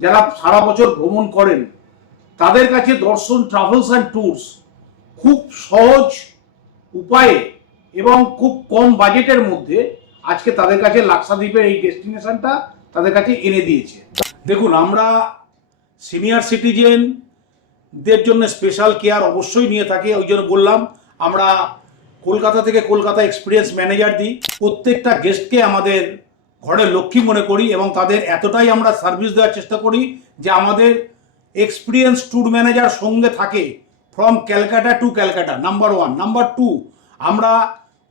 যারা সারা বছর ভ্রমণ করেন তাদের কাছে দর্শন ট্রাভেলস অ্যান্ড ট্যুরস খুব সহজ উপায়ে এবং খুব কম বাজেটের মধ্যে আজকে তাদের কাছে লাক্ষাদ্বীপের এই ডেস্টিনেশনটা তাদের কাছে এনে দিয়েছে। দেখুন, আমরা সিনিয়র সিটিজেনদের জন্য স্পেশাল কেয়ার অবশ্যই নিয়ে থাকি। ওই জন্য বললাম, আমরা কলকাতা থেকে কলকাতা এক্সপিরিয়েন্স ম্যানেজার দিই। প্রত্যেকটা গেস্টকে আমাদের ঘরের লক্ষ্মী মনে করি এবং তাদের এতটাই আমরা সার্ভিস দেওয়ার চেষ্টা করি যে আমাদের এক্সপিরিয়েন্স ট্যুর ম্যানেজার সঙ্গে থাকে from Calcutta to Calcutta. Number 1। Number 2, আমরা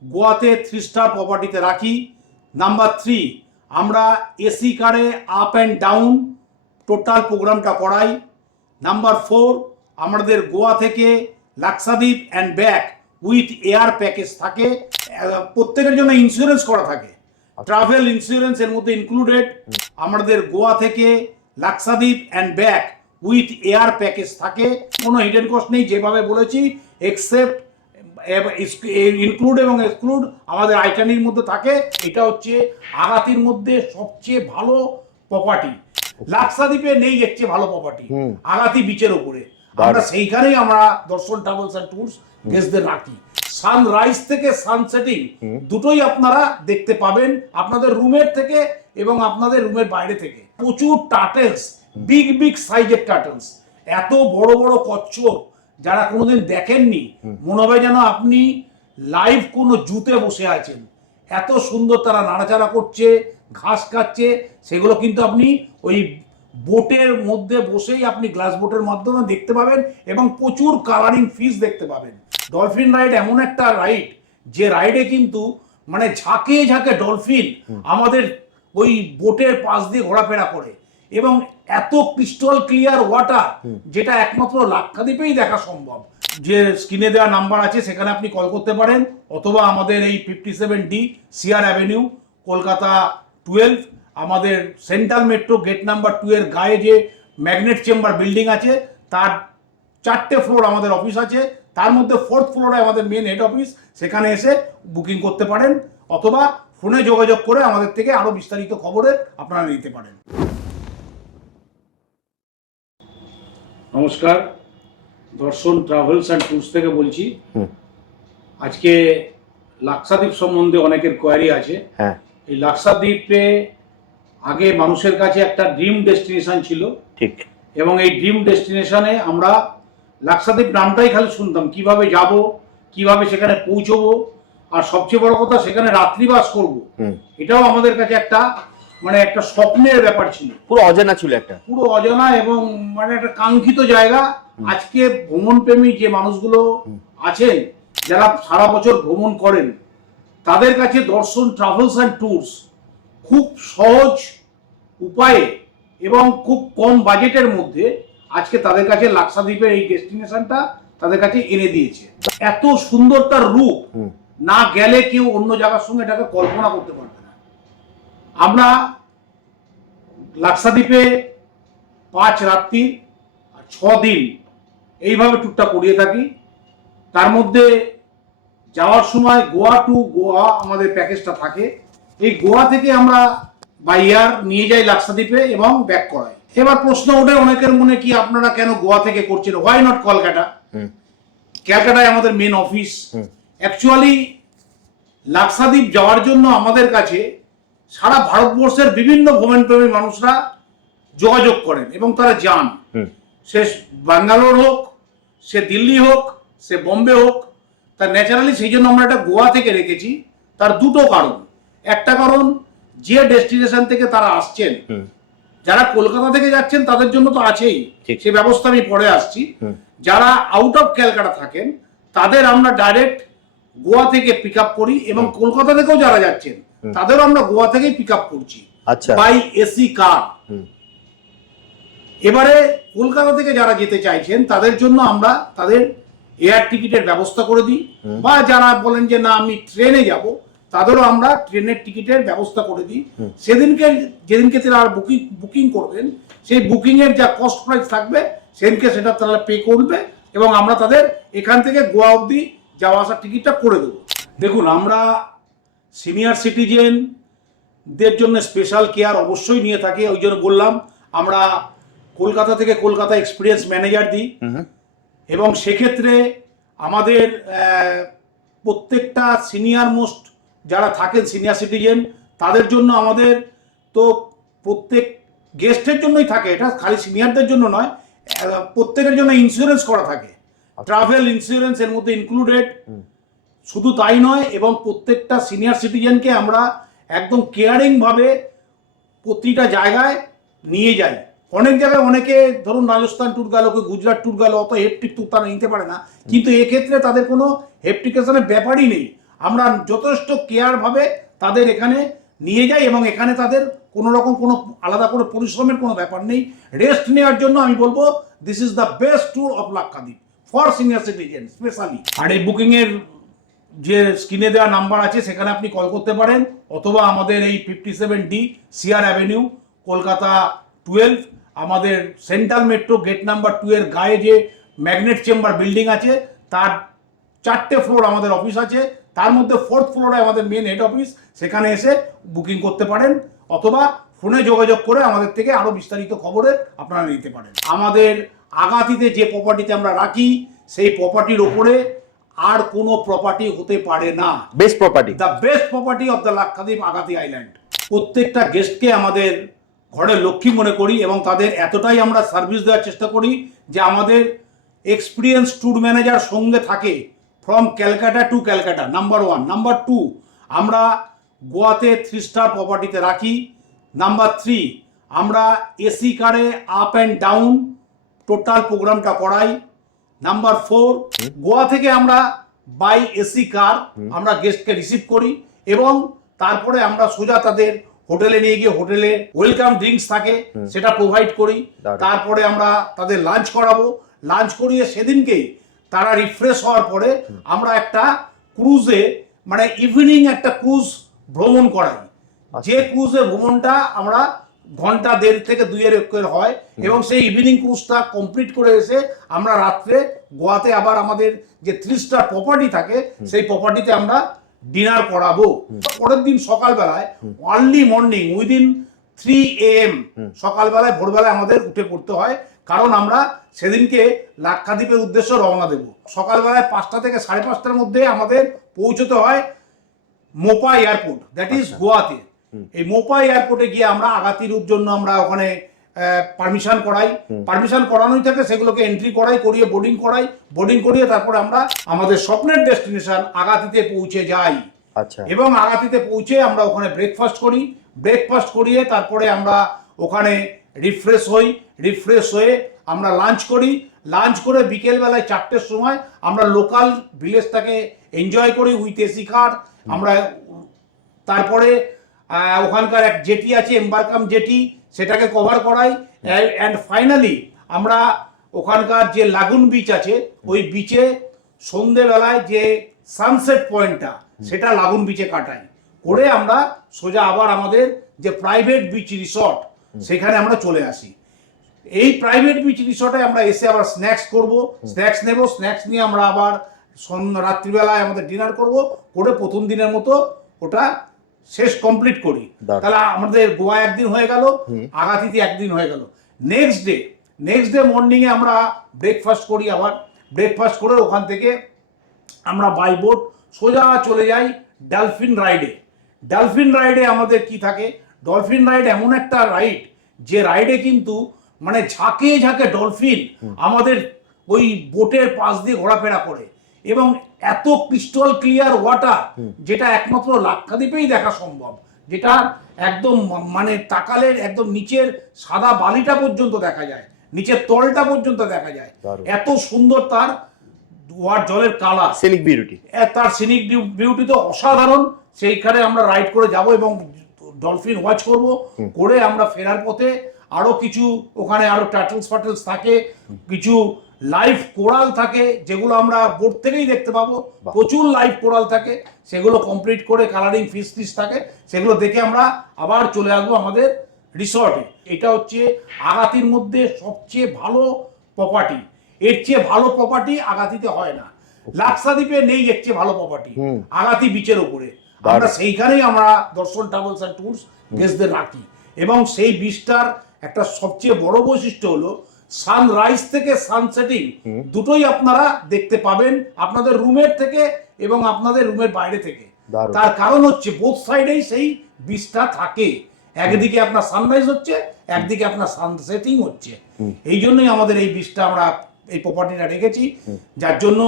গোয়াতে 3 স্টার প্রপার্টিতে রাখি। নাম্বার 3, আমরা এসি কারে আপ অ্যান্ড ডাউন টোটাল প্রোগ্রামটা করাই। নাম্বার 4, আমাদের গোয়া থেকে Lakshadweep and back with air package থাকে। প্রত্যেকের জন্য ইন্স্যুরেন্স করা থাকে, ট্রাভেল ইন্স্যুরেন্স এর মধ্যে ইনক্লুডেড। আমাদের গোয়া থেকে Lakshadweep and back with air package থাকে, কোনো হিডেন কস্ট নেই, যেভাবে বলেছি, এক্সেপ্ট ইনক্লুড এবং এক্সক্লুড আমাদের আইটানির মধ্যে থাকে। এটা হচ্ছে আগাতির মধ্যে সবচেয়ে ভালো প্রপার্টি। লাক্ষাদ্বীপে নেই এর চেয়ে ভালো প্রপার্টি, আগাতি বিচের ওপরে। আমরা সেইখানেই আমরা দর্শন ট্রাভেলস অ্যান্ড ট্যুরস গেস্টদের রাখি। সানরাইজ থেকে সানসেটিং দুটোই আপনারা দেখতে পাবেন আপনাদের রুমের থেকে এবং আপনাদের রুমের বাইরে থেকে। প্রচুর টার্টেলস, বিগ বিগ সাইজের টার্টেলস, এত বড় বড় কচ্ছপ যারা কোনোদিন দেখেননি, মনে হবে যেন আপনি লাইভ কোনো জুতে বসে আছেন। এত সুন্দর তারা নাড়াচাড়া করছে, ঘাস খাচ্ছে। সেগুলো কিন্তু আপনি ওই বোটের মধ্যে বসেই আপনি গ্লাস বোটের মাধ্যমে দেখতে পাবেন এবং প্রচুর কালারিং ফিশ দেখতে পাবেন। ডলফিন রাইড এমন একটা রাইড যে রাইডে কিন্তু মানে ঝাঁকে ঝাঁকে ডলফিন আমাদের ওই বোটের পাশ দিয়ে ঘোরাফেরা করে এবং এত ক্রিস্টাল ক্লিয়ার ওয়াটার, যেটা একমাত্র লাক্ষাদ্বীপেই দেখা সম্ভব। যে স্ক্রিনে দেওয়া নাম্বার আছে সেখানে আপনি কল করতে পারেন, অথবা আমাদের এই 57D সিআর অ্যাভিনিউ, কলকাতা 12, আমাদের সেন্ট্রাল মেট্রো গেট নাম্বার 2 এর গায়ে যে ম্যাগনেট চেম্বার বিল্ডিং আছে, তার 4টে ফ্লোর আমাদের অফিস আছে। তার মধ্যে 4th ফ্লোরে আমাদের মেন হেড অফিস। সেখানে এসে বুকিং করতে পারেন অথবা ফোনে যোগাযোগ করে আমাদের থেকে আরো বিস্তারিত খবরে আপনারা নিতে পারেন। নমস্কার, দর্শন ট্রাভেলস অ্যান্ড ট্যুরস থেকে বলছি। আজকে লাক্ষাদ্বীপ সম্বন্ধে অনেকের কোয়ারি আছে। এই লাক্ষাদ্বীপে আগে মানুষের কাছে একটা ড্রিম ডেস্টিনেশন ছিল, ঠিক, এবং এই ড্রিম ডেস্টিনেশনে আমরা লাক্ষাদ্বীপ নামটাই খালি শুনতাম, কিভাবে যাব, কিভাবে সেখানে পৌঁছবো, আর সবচেয়ে বড় কথা সেখানে রাত্রিবাস করব, এটাও আমাদের কাছে একটা মানে একটা স্বপ্নের ব্যাপার ছিল। পুরো অজানা ছিল, পুরো অজানা এবং মানে একটা কাঙ্ক্ষিত জায়গা। আজকে ভ্রমণ প্রেমী যে মানুষগুলো আছেন, যারা সারা বছর ভ্রমণ করেন, তাদের কাছে দর্শন ট্রাভেলস অ্যান্ড ট্যুরস খুব সহজ উপায়ে এবং খুব কম বাজেটের মধ্যে আজকে তাদের কাছে লাক্ষাদ্বীপের এই ডেস্টিনেশনটা তাদের কাছে এনে দিয়েছে। এত সুন্দর তার রূপ, না গেলে কেউ অন্য জায়গার সঙ্গে এটাকে কল্পনা করতে পারবে না। আমরা লাক্ষাদ্বীপে 5 রাত্রি আর 6 দিন এইভাবে ট্যুরটা করিয়ে থাকি। তার মধ্যে যাওয়ার সময় গোয়া টু গোয়া আমাদের প্যাকেজটা থাকে। এই গোয়া থেকে আমরা বাই এয়ার নিয়ে যাই লাক্ষাদ্বীপে এবং ব্যাক করাই। এবার প্রশ্ন ওঠে অনেকের মনে, কি আপনারা কেন গোয়া থেকে করছেন, হোয়াই নট কলকাতা? ক্যালকাটায় আমাদের মেন অফিস। অ্যাকচুয়ালি লাক্ষাদ্বীপ যাওয়ার জন্য আমাদের কাছে সারা ভারতবর্ষের বিভিন্ন ভ্রমণপ্রেমী মানুষরা যোগাযোগ করেন এবং তারা যান। সে ব্যাঙ্গালোর হোক, সে দিল্লি হোক, সে বোম্বে হোক। তা ন্যাচারালি সেই জন্য আমরা এটা গোয়া থেকে রেখেছি। তার দুটো কারণ। একটা কারণ, যে ডেস্টিনেশন থেকে তারা আসছেন, যারা কলকাতা থেকে যাচ্ছেন তাদের জন্য তো আছেই, সে ব্যবস্থা আমি পরে আসছি। যারা আউট অফ ক্যালকাটা থাকেন তাদের আমরা ডাইরেক্ট গোয়া থেকে পিক আপ করি এবং কলকাতা থেকেও যারা যাচ্ছেন তাদেরও আমরা গোয়া থেকেই পিক আপ করছি বাই এসি কার। এবারে কলকাতা থেকে যারা যেতে চাইছেন তাদের জন্য আমরা তাদের এয়ার টিকিটের ব্যবস্থা করে দিই, বা যারা বলেন যে না আমি ট্রেনে যাব, তাদেরও আমরা ট্রেনের টিকিটের ব্যবস্থা করে দিই। যেদিনকে তারা বুকিং করবেন, সেই বুকিং এর যা কস্ট প্রাইস থাকবে সেদিনকে সেটা তারা পে করবে এবং আমরা তাদের এখান থেকে গোয়া অবধি যাওয়া আসার টিকিটটা করে দেবো। দেখুন, আমরা সিনিয়র সিটিজেনদের জন্য স্পেশাল কেয়ার অবশ্যই নিয়ে থাকি। ওই জন্য বললাম, আমরা কলকাতা থেকে কলকাতা এক্সপিরিয়েন্স ম্যানেজার দিই, এবং সেক্ষেত্রে আমাদের প্রত্যেকটা সিনিয়র মোস্ট যারা থাকেন সিনিয়র সিটিজেন তাদের জন্য আমাদের তো প্রত্যেক গেস্টের জন্যই থাকে, এটা খালি সিনিয়রদের জন্য নয়, প্রত্যেকের জন্য ইন্স্যুরেন্স করা থাকে, ট্রাভেল ইন্স্যুরেন্স এর মধ্যে ইনক্লুডেড। শুধু তাই নয়, এবং প্রত্যেকটা সিনিয়র সিটিজেনকে আমরা একদম কেয়ারিং ভাবে প্রতিটা জায়গায় নিয়ে যাই। অনেক জায়গায় অনেকে ধরুন রাজস্থান ট্যুর গেল, গুজরাট ট্যুর গেল, অত হেপটিক ট্যুর তারা নিতে পারে না, কিন্তু এক্ষেত্রে তাদের কোনো হেপটিকেশনের ব্যাপারই নেই। আমরা যথেষ্ট কেয়ারভাবে তাদের এখানে নিয়ে যাই, এবং এখানে তাদের কোনো রকম কোনো আলাদা করে পরিশ্রমের কোনো ব্যাপার নেই। রেস্ট নেওয়ার জন্য আমি বলবো this is the best tour of Lakshadweep for senior citizen specially. আর এই বুকিংয়ের যে স্ক্রিনে দেওয়া নাম্বার আছে সেখানে আপনি কল করতে পারেন, অথবা আমাদের এই 57D সিআর অ্যাভিনিউ কলকাতা 12 আমাদের সেন্ট্রাল মেট্রো গেট নাম্বার 2 এর গায়ে যে ম্যাগনেট চেম্বার বিল্ডিং আছে তার 4টে ফ্লোর আমাদের অফিস আছে, তার মধ্যে 4th ফ্লোরে আমাদের মেন হেড অফিস, সেখানে এসে বুকিং করতে পারেন, অথবা ফোনে যোগাযোগ করে আমাদের থেকে আরও বিস্তারিত খবরে আপনারা নিতে পারেন। আমাদের আগাতিতে যে প্রপার্টিতে আমরা রাখি সেই প্রপার্টির ওপরে আর কোনো প্রপার্টি হতে পারে না। Best property, the best property of the Lakshadweep Agatti island. প্রত্যেকটা গেস্টকে আমাদের ঘরের লক্ষ্মী মনে করি, এবং তাদের এতটাই আমরা সার্ভিস দেওয়ার চেষ্টা করি যে আমাদের এক্সপিরিয়েন্স ট্যুর ম্যানেজার সঙ্গে থাকে from Calcutta to Calcutta, number 1। Number 2, আমরা গোয়াতে 3 স্টার প্রপার্টিতে রাখি। নাম্বার 3, আমরা এসি কারে আপ অ্যান্ড ডাউন টোটাল প্রোগ্রামটা করাই। নাম্বার 4, গোয়া থেকে আমরা বাই এসি কার আমরা গেস্টকে রিসিভ করি, এবং তারপরে আমরা সোজা তাদের হোটেলে নিয়ে গিয়ে হোটেলে ওয়েলকাম ড্রিঙ্কস থাকে সেটা প্রোভাইড করি। তারপরে আমরা তাদের লাঞ্চ করাবো, লাঞ্চ করিয়ে সেদিনকেই তারা রিফ্রেশ হওয়ার পরে আমরা একটা ক্রুজে মানে ইভিনিং একটা ক্রুজ ভ্রমণ করাই। যে ক্রুজে ভ্রমণটা আমরা ঘন্টা 1.5 থেকে 2 হয়, এবং সেই ইভিনিং ক্রুজটা কমপ্লিট করে এসে আমরা রাত্রে গোয়াতে আবার আমাদের যে 3 স্টার প্রপার্টি থাকে সেই প্রপার্টিতে আমরা ডিনার করাবো। পরের দিন সকালবেলায় আর্লি মর্নিং উইদিন 3 AM সকালবেলায় ভোরবেলায় আমাদের উঠে পড়তে হয়, কারণ আমরা সেদিনকে লাক্ষাদ্বীপের উদ্দেশ্যে রওনা দেব। সকালবেলায় 5টা থেকে 5:30টার মধ্যে আমাদের পৌঁছতে হয় মোপা এয়ারপোর্ট, দ্যাট ইজ গোয়াতে। এই মোপা এয়ারপোর্টে গিয়ে আমরা আগাতির জন্য আমরা ওখানে পারমিশন করাই, পারমিশন করানোই থাকে, সেগুলোকে এন্ট্রি করিয়ে বোর্ডিং করিয়ে তারপরে আমরা আমাদের স্বপ্নের ডেস্টিনেশন আগাতিতে পৌঁছে যাই। আচ্ছা। এবং আগাতিতে পৌঁছে আমরা ওখানে ব্রেকফাস্ট করি, ব্রেকফাস্ট করিয়ে তারপরে আমরা ওখানে রিফ্রেশ হয়ে আমরা লাঞ্চ করি, লাঞ্চ করে বিকেলবেলায় 4টের সময় আমরা লোকাল ভিলেজটাকে এনজয় করি উইথ এসি কার। আমরা তারপরে ওখানকার এক জেটি আছে এম্বারকাম জেটি, সেটাকে কভার করাই, অ্যান্ড ফাইনালি আমরা ওখানকার যে লাগুন বিচ আছে ওই বিচে সন্ধেবেলায় যে সানসেট পয়েন্টটা সেটা লাগুন বিচে কাটাই, করে আমরা সোজা আবার আমাদের যে প্রাইভেট বিচ রিসর্ট সেখানে আমরা চলে আসি। এই প্রাইভেট বিচ রিসর্টে আমরা এসে আবার স্ন্যাক্স করব, স্ন্যাক্স নেব, স্ন্যাক্স নিয়ে আমরা আবার রাত্রিবেলায় আমাদের ডিনার করব, করে প্রথম দিনের মতো ওটা শেষ কমপ্লিট করি। তাহলে আমাদের গোয়া একদিন হয়ে গেল, আগাতিতে একদিন হয়ে গেল। নেক্সট ডে মর্নিংয়ে আমরা ব্রেকফাস্ট করি, আবার ব্রেকফাস্ট করে ওখান থেকে আমরা বাই বোট সোজা চলে যাই ডলফিন রাইডে। ডলফিন রাইডে আমাদের কি থাকে, ডলফিন রাইড এমন একটা রাইড যে রাইডে কিন্তু মানে ঝাঁকে ঝাঁকে ডলফিন আমাদের ওই বোটের পাশ দিয়ে ঘোরাফেরা করে, এবং এত ক্রিস্টাল ক্লিয়ার ওয়াটার যেটা একমাত্র লাক্ষাদ্বীপেই দেখা সম্ভব, যেটা একদম মানে তাকালের একদম নিচের সাদা বালিটা পর্যন্ত দেখা যায়, নিচের তলটা পর্যন্ত দেখা যায়, এত সুন্দর তার জলের কালার, সিনিক বিউটি, তার সিনিক বিউটি তো অসাধারণ। সেইখানে আমরা রাইড করে যাব এবং ডলফিন ওয়াচ করব, করে আমরা ফেরার পথে আরো কিছু ওখানে আরো টার্টলস থাকে, কিছু লাইভ কোরাল থাকে যেগুলো আমরা বোট থেকেই দেখতে পাবো, প্রচুর লাইভ কোরাল থাকে, সেগুলো কমপ্লিট করে কালারিং ফিশ থাকে, সেগুলো দেখে আমরা আবার চলে আসবো আমাদের রিসর্টে। এটা হচ্ছে আগাতির মধ্যে সবচেয়ে ভালো প্রপার্টি, এর চেয়ে ভালো প্রপার্টি আগাতিতে হয় না, লাক্ষাদ্বীপে নেই এর চেয়ে ভালো প্রপার্টি আগাতি বিচের ওপরে। আমরা সেইখানেই আমরা দর্শন ট্রাভেলস অ্যান্ড ট্যুরস গেস্টদের রাখি, এবং সেই বিচটার একটা সবচেয়ে বড় বৈশিষ্ট্য হলো সানরাইজ থেকে সানসেটিং দুটোই আপনারা দেখতে পাবেন আপনাদের রুমের থেকে এবং আপনাদের রুমের বাইরে থেকে। তার কারণ হচ্ছে বোথ সাইডেই সেই বিচটা থাকে, একদিকে আপনার সানরাইজ হচ্ছে, একদিকে আপনার সানসেটিং হচ্ছে। এই জন্যই আমাদের এই বিচটা আমরা এই প্রপার্টিটা রেখেছি, যার জন্য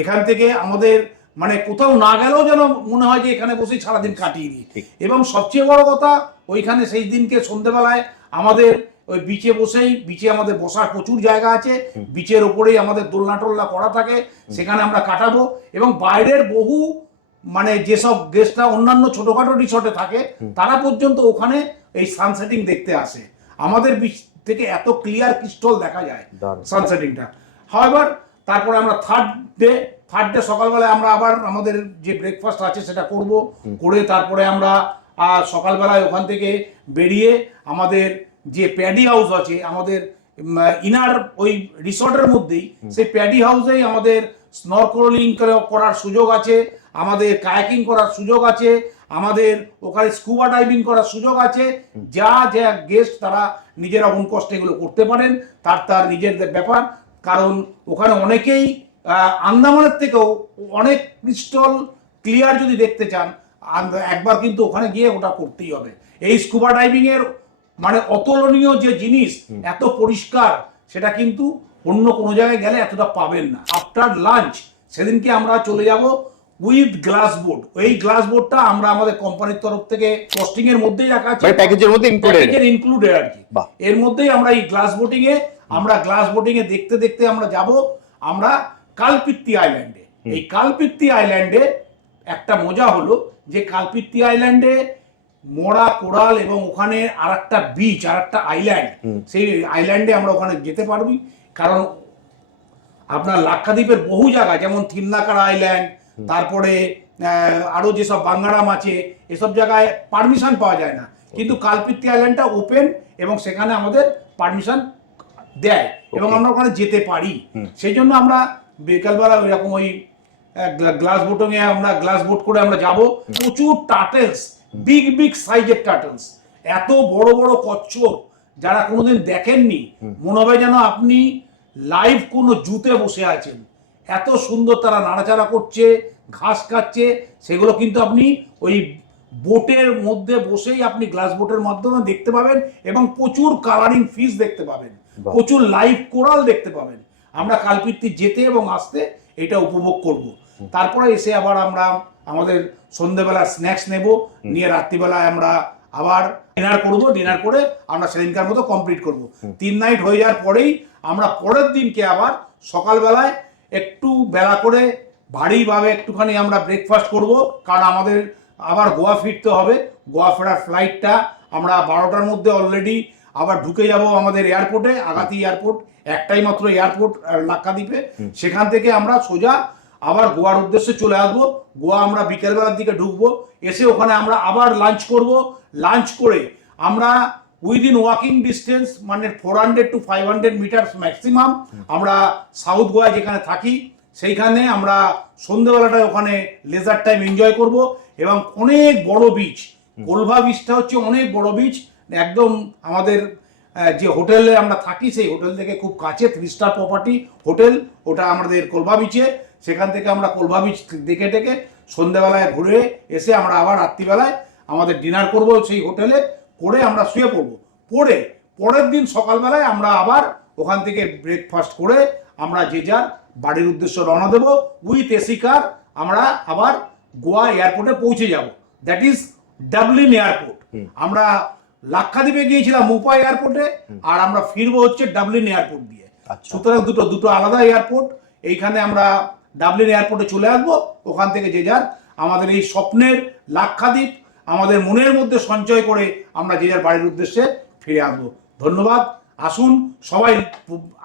এখান থেকে আমাদের মানে কোথাও না গেলেও যেন মনে হয় যে এখানে বসে সারাদিন কাটিয়ে দিই। এবং সবচেয়ে বড় কথা, ওইখানে সেই দিনকে সন্ধ্যেবেলায় আমাদের ওই বিচে বসেই, বিচে আমাদের বসার প্রচুর জায়গা আছে, বিচের ওপরেই আমাদের দোলনা টোলনা করা থাকে, সেখানে আমরা কাটাবো। এবং বাইরের বহু মানে যেসব গেস্টরা অন্যান্য ছোটখাটো রিসর্টে থাকে তারা পর্যন্ত ওখানে এই সানসেটিং দেখতে আসে। আমাদের বিচ থেকে এত ক্লিয়ার ক্রিস্টাল দেখা যায় সানসেটিংটা। হাওয়েভার তারপরে আমরা থার্ড ডে সকালবেলায় আমরা আবার আমাদের যে ব্রেকফাস্ট আছে সেটা করব, করে তারপরে আমরা সকালবেলায় ওখান থেকে বেরিয়ে আমাদের যে প্যাডি হাউস আছে আমাদের ইনার ওই রিসর্টের মধ্যেই, সেই প্যাডি হাউসেই আমাদের স্নরকেলিং করার সুযোগ আছে, আমাদের কায়াকিং করার সুযোগ আছে, আমাদের ওখানে স্কুবা ডাইভিং করার সুযোগ আছে। যা যা গেস্ট তারা নিজেরা ওন কষ্টে এগুলো করতে পারেন, তার নিজেদের ব্যাপার। কারণ ওখানে অনেকেই আন্দামানের থেকেও অনেক ক্রিস্টাল ক্লিয়ার যদি দেখতে চান একবার কিন্তু ওখানে গিয়ে ওটা করতেই হবে। এই স্কুবা ডাইভিং এর মানে অতুলনীয় যে জিনিস, এত পরিষ্কার, সেটা কিন্তু অন্য কোনো জায়গায় গেলে এতটা পাবেন না। আফটার লাঞ্চ সেদিনকে আমরা চলে যাব উইথ গ্লাস বোর্ড। এই গ্লাস বোর্ডটা আমরা আমাদের কোম্পানির তরফ থেকে কস্টিং এর মধ্যেই রাখা আছে, প্যাকেজের মধ্যে ইনক্লুডেড আর কি। এর মধ্যেই আমরা এই গ্লাস বোটিং এ দেখতে দেখতে আমরা যাব আমরা কালপিত্তি আইল্যান্ডে। এই কালপিত্তি আইল্যান্ডে একটা মজা হলো যে কালপিত্তি আইল্যান্ডে মোড়া কোরাল এবং ওখানে আর একটা বিচ, আর একটা আইল্যান্ড, সেই আইল্যান্ডে আমরা ওখানে যেতে পারবি। কারণ আপনার লাক্ষাদ্বীপের বহু জায়গা যেমন থিন্নাকারা আইল্যান্ড, তারপরে আরো যেসব বাঙ্গারাম আছে, এসব জায়গায় পারমিশন পাওয়া যায় না, কিন্তু কালপিত্তি আইল্যান্ডটা ওপেন এবং সেখানে আমাদের পারমিশন দেয় এবং আমরা ওখানে যেতে পারি। সেই জন্য আমরা বিকালবেলা ওইরকম ওই গ্লাস বোটিংয়ে আমরা গ্লাস বোট করে আমরা যাব। প্রচুর টার্টেলস, বিগ সাইজের টার্টেলস, এত বড় বড় কচ্ছপ যারা কোনোদিন দেখেননি, মনে হবে যেন আপনি লাইভ কোনো জুতে বসে আছেন। এত সুন্দর তারা নাড়াচাড়া করছে, ঘাস খাচ্ছে, সেগুলো কিন্তু আপনি ওই বোটের মধ্যে বসেই আপনি গ্লাস বোটের মাধ্যমে দেখতে পাবেন এবং প্রচুর কালারিং ফিশ দেখতে পাবেন, প্রচুর লাইভ কোরাল দেখতে পাবেন। আমরা কালপিত্তি যেতে এবং আসতে এটা উপভোগ করব। তারপরে এসে আবার আমরা আমাদের সন্ধ্যেবেলা স্ন্যাক্স নেব, নিয়ে রাত্রিবেলায় আমরা আবার ডিনার করব। ডিনার করে আমরা সেদিনকার মতো কমপ্লিট করব। 3 নাইট হয়ে যাওয়ার পরেই আমরা পরের দিনকে আবার সকালবেলায় একটু বেলা করে ভারীভাবে একটুখানি আমরা ব্রেকফাস্ট করব, কারণ আমাদের আবার গোয়া ফিরতে হবে। গোয়া ফেরার ফ্লাইটটা আমরা 12টার মধ্যে অলরেডি আবার ঢুকে যাব আমাদের এয়ারপোর্টে, আগাতি এয়ারপোর্ট, একটাই মাত্র এয়ারপোর্ট লাক্ষাদ্বীপে। সেখান থেকে আমরা সোজা আবার গোয়ার উদ্দেশ্যে চলে আসবো। গোয়া আমরা বিকেলবেলার দিকে ঢুকবো, এসে ওখানে আমরা আবার লাঞ্চ করব। লাঞ্চ করে আমরা উইদিন ওয়াকিং ডিস্টেন্স মানে 400 to 500 মিটার ম্যাক্সিমাম আমরা সাউথ গোয়া যেখানে থাকি সেইখানে আমরা সন্ধ্যেবেলাটায় ওখানে লেজার টাইম এনজয় করব। এবং অনেক বড় বিচ, কোলভা বিচটা হচ্ছে অনেক বড় বিচ, একদম আমাদের যে হোটেলে আমরা থাকি সেই হোটেল থেকে খুব কাছে, 3 স্টার প্রপার্টি হোটেল, ওটা আমাদের কোলভা বিচে। সেখান থেকে আমরা কোলভা বিচ দেখে টেকে সন্ধ্যেবেলায় ঘুরে এসে আমরা আবার রাত্রিবেলায় আমাদের ডিনার করব সেই হোটেলে, করে আমরা শুয়ে পড়বো। পরে পরের দিন সকালবেলায় আমরা আবার ওখান থেকে ব্রেকফাস্ট করে আমরা যে যার বাড়ির উদ্দেশ্যে রওনা দেবো উইথ এসি কার। আমরা আবার গোয়া এয়ারপোর্টে পৌঁছে যাব, দ্যাট ইজ ডাবলিন এয়ারপোর্ট। আমরা লাক্ষাদ্বীপে গিয়েছিলাম মুপা এয়ারপোর্টে, আর আমরা ফিরবো হচ্ছে ডাবলিন এয়ারপোর্ট দিয়ে। সুতরাং দুটো আলাদা এয়ারপোর্ট। এইখানে আমরা ডাবলিন এয়ারপোর্টে চলে আসবো, ওখান থেকে যে যার আমাদের এই স্বপ্নের লাক্ষাদ্বীপ আমাদের মনের মধ্যে সঞ্চয় করে আমরা যে যার বাড়ির উদ্দেশ্যে ফিরে আসবো। ধন্যবাদ। আসুন সবাই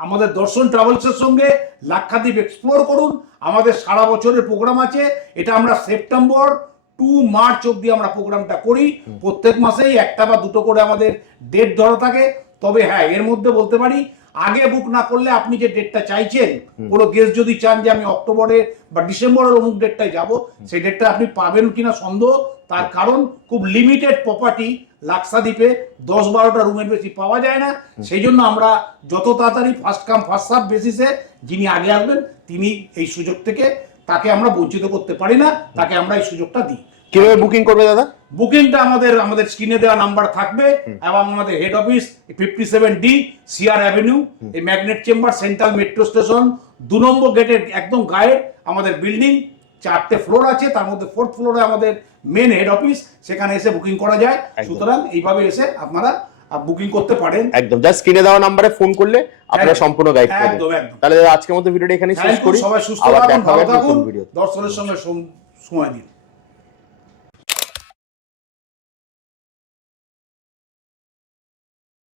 আমাদের দর্শন ট্রাভেলসের সঙ্গে লাক্ষাদ্বীপ এক্সপ্লোর করুন। আমাদের সারা বছরের প্রোগ্রাম আছে, এটা আমরা সেপ্টেম্বর টু মার্চ অবধি আমরা প্রোগ্রামটা করি। প্রত্যেক মাসেই একটা বা দুটো করে আমাদের ডেট ধরা থাকে। তবে হ্যাঁ, এর মধ্যে বলতে পারি আগে বুক না করলে আপনি যে ডেটটা চাইছেন, কোনো গেস্ট যদি চান যে আমি অক্টোবরে বা ডিসেম্বরের অমুক ডেটটায় যাব, সেই ডেটটা আপনি পাবেন কিনা সন্দেহ। তার কারণ খুব লিমিটেড প্রপার্টি লাক্সাদ্বীপে 10-12টা রুমের বেশি পাওয়া যায় না। সেই জন্য আমরা যত তাড়াতাড়ি ফার্স্ট কাম ফার্স্ট সার্ভ বেসিসে যিনি আগে আসবেন তিনি এই সুযোগ থেকে তাকে আমরা বঞ্চিত করতে পারি না, তাকে আমরা এই সুযোগটা দিই। কিভাবে বুকিং করবে দাদা? বুকিংটা আমাদের স্ক্রিনে দেওয়া নাম্বার থাকবে এবং আমাদের head office 57D CR avenue, এই magnet chamber, central metro station 2 number গেটের একদম গায়ে আমাদের বিল্ডিং। 4টে ফ্লোর আছে, তার মধ্যে 4th ফ্লোরে আমাদের মেন হেড অফিস, সেখানে এসে বুকিং করা যায়। সুতরাং এইভাবে এসে আপনারা বুকিং করতে পারেন। একদম জাস্ট স্ক্রিনে দেওয়া নাম্বারে ফোন করলে আপনারা সম্পূর্ণ গাইড করবেন। একদম একদম। তাহলে আজকের মতো ভিডিওটা এখানে শেষ করি। সবাই সুস্থ থাকুন, ভালো থাকুন, দর্শনের সঙ্গে সময় দিন।